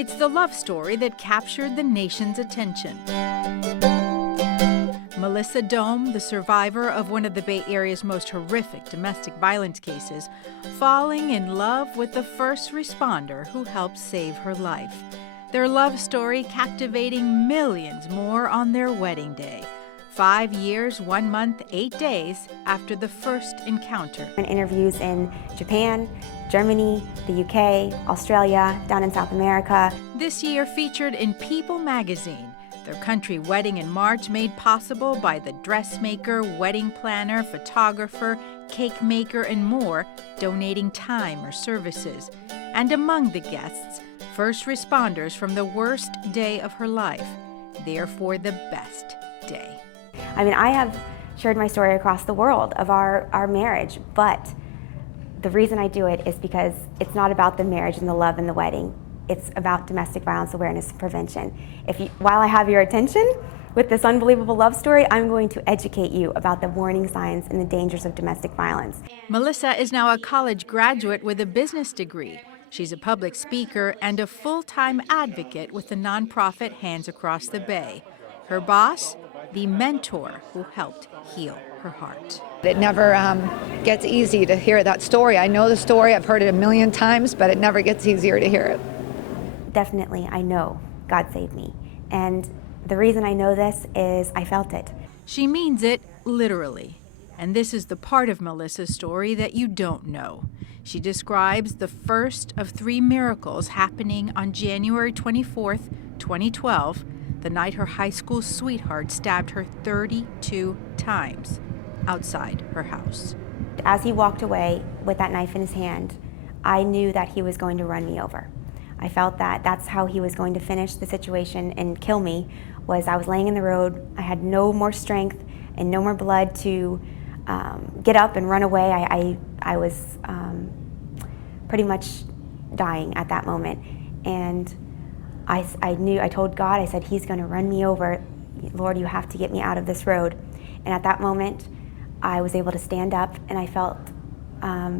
It's the love story that captured the nation's attention. Melissa Dohme, the survivor of one of the Bay Area's most horrific domestic violence cases, falling in love with the first responder who helped save her life. Their love story captivating millions more on their wedding day, 5 years, 1 month, 8 days after the first encounter. Interviews in Japan, Germany, the UK, Australia, down in South America. This year featured in People magazine. Their country wedding in March made possible by the dressmaker, wedding planner, photographer, cake maker, and more donating time or services. And among the guests, first responders from the worst day of her life, therefore the best day. I mean, I have shared my story across the world of our marriage, but the reason I do it is because it's not about the marriage and the love and the wedding. It's about domestic violence awareness and prevention. While I have your attention with this unbelievable love story, I'm going to educate you about the warning signs and the dangers of domestic violence. Melissa is now a college graduate with a business degree. She's a public speaker and a full-time advocate with the nonprofit Hands Across the Bay. Her boss, the mentor who helped heal her heart. It never gets easy to hear that story. I know the story, I've heard it a million times, but it never gets easier to hear it. Definitely, I know God saved me. And the reason I know this is I felt it. She means it literally. And this is the part of Melissa's story that you don't know. She describes the first of 3 miracles happening on January 24th, 2012, the night her high school sweetheart stabbed her 32 times outside her house. As he walked away with that knife in his hand, I knew that he was going to run me over. I felt that that's how he was going to finish the situation and kill me. Was I was laying in the road, I had no more strength and no more blood to get up and run away. I was pretty much dying at that moment. And I told God, I said, he's going to run me over. Lord, you have to get me out of this road. And at that moment, I was able to stand up and I felt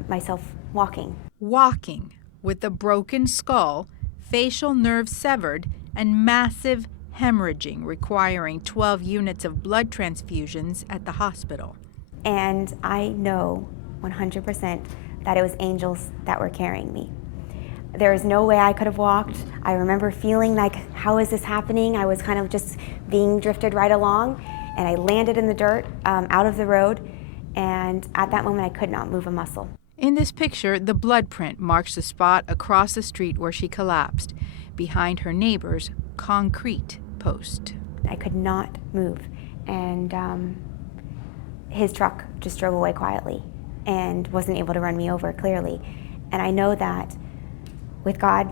myself walking. Walking with a broken skull, facial nerves severed, and massive hemorrhaging requiring 12 units of blood transfusions at the hospital. And I know 100% that it was angels that were carrying me. There was no way I could have walked. I remember feeling like, how is this happening? I was kind of just being drifted right along, and I landed in the dirt out of the road, and at that moment I could not move a muscle. In this picture, the blood print marks the spot across the street where she collapsed, behind her neighbor's concrete post. I could not move, and his truck just drove away quietly and wasn't able to run me over, clearly. And I know that with God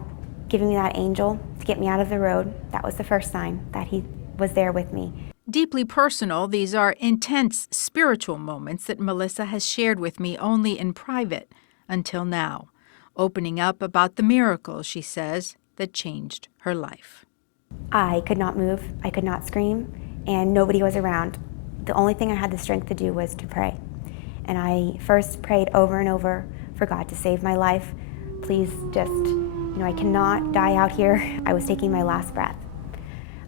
giving me that angel to get me out of the road, that was the first sign that he was there with me. Deeply personal, these are intense spiritual moments that Melissa has shared with me only in private until now, opening up about the miracles, she says, that changed her life. I could not move, I could not scream, and nobody was around. The only thing I had the strength to do was to pray. And I first prayed over and over for God to save my life. Please just, I cannot die out here. I was taking my last breath.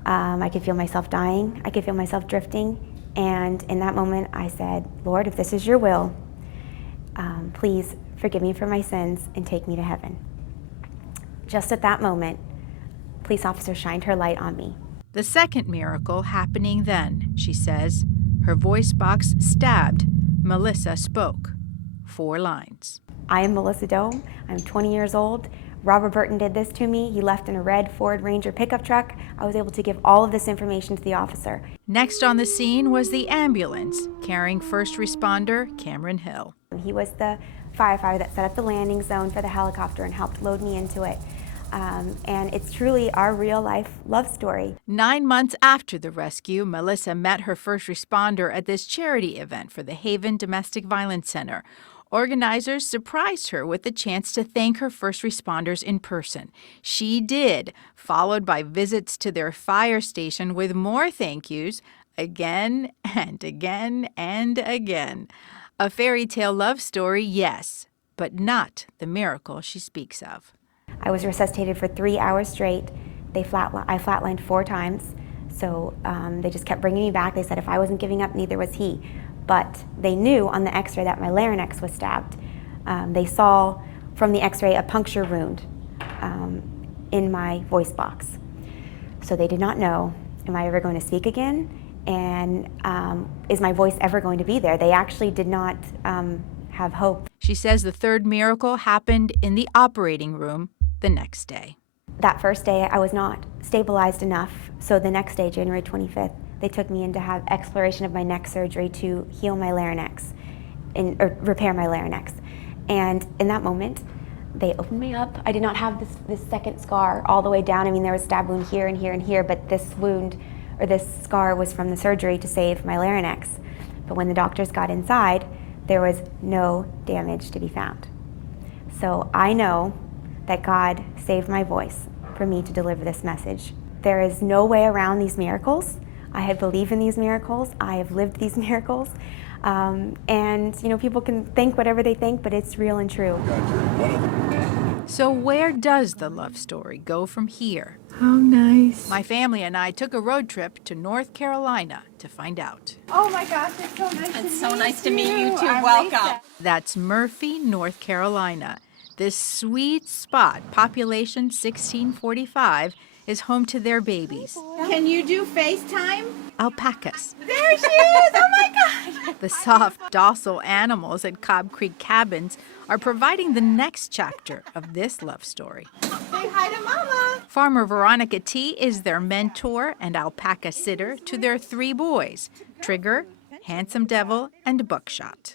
I could feel myself dying. I could feel myself drifting. And in that moment, I said, Lord, if this is your will, please forgive me for my sins and take me to heaven. Just at that moment, police officer shined her light on me. The second miracle happening then, she says. Her voice box stabbed. Melissa spoke 4 lines. I am Melissa Dohme. I'm 20 years old. Robert Burton did this to me. He left in a red Ford Ranger pickup truck. I was able to give all of this information to the officer. Next on the scene was the ambulance carrying first responder Cameron Hill. He was the firefighter that set up the landing zone for the helicopter and helped load me into it. And it's truly our real-life love story. 9 months after the rescue, Melissa met her first responder at this charity event for the Haven Domestic Violence Center. Organizers surprised her with the chance to thank her first responders in person. She did, followed by visits to their fire station with more thank yous again and again and again. A fairy tale love story, yes, but not the miracle she speaks of. I was resuscitated for 3 hours straight. I flatlined 4 times. So they just kept bringing me back. They said if I wasn't giving up, neither was he. But they knew on the x-ray that my larynx was stabbed. They saw from the x-ray a puncture wound in my voice box. So they did not know, am I ever going to speak again? And is my voice ever going to be there? They actually did not have hope. She says the third miracle happened in the operating room the next day. That first day, I was not stabilized enough. So the next day, January 25th, they took me in to have exploration of my neck surgery to heal my larynx, or repair my larynx. And in that moment, they opened me up. I did not have this second scar all the way down. I mean, there was a stab wound here and here and here, but this wound, or this scar, was from the surgery to save my larynx. But when the doctors got inside, there was no damage to be found. So I know that God saved my voice for me to deliver this message. There is no way around these miracles. I have believed in these miracles. I have lived these miracles. And people can think whatever they think, but it's real and true. So where does the love story go from here? How nice. My family and I took a road trip to North Carolina to find out. Oh my gosh, it's so nice It's so nice to meet you too. Welcome. That's Murphy, North Carolina. This sweet spot, population 1645, is home to their babies, Can you do FaceTime? alpacas. There she is! Oh my gosh! The soft, docile animals at Cobb Creek Cabins are providing the next chapter of this love story. Say hi to Mama. Farmer Veronica T. is their mentor and alpaca sitter to their 3 boys, Trigger, Handsome Devil, and Buckshot.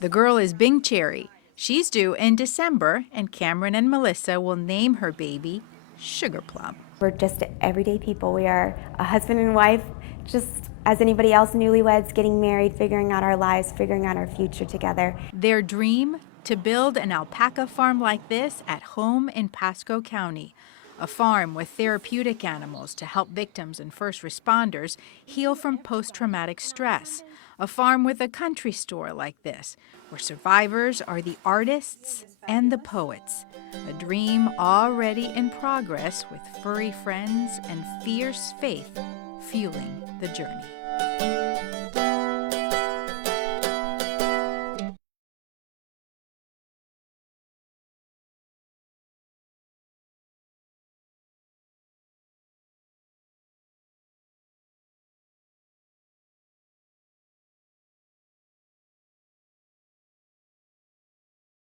The girl is Bing Cherry. She's due in December, and Cameron and Melissa will name her baby Sugar Plum. We're just everyday people. We are a husband and wife, just as anybody else, newlyweds, getting married, figuring out our lives, figuring out our future together. Their dream? To build an alpaca farm like this at home in Pasco County. A farm with therapeutic animals to help victims and first responders heal from post-traumatic stress. A farm with a country store like this, where survivors are the artists and the poets. A dream already in progress with furry friends and fierce faith fueling the journey.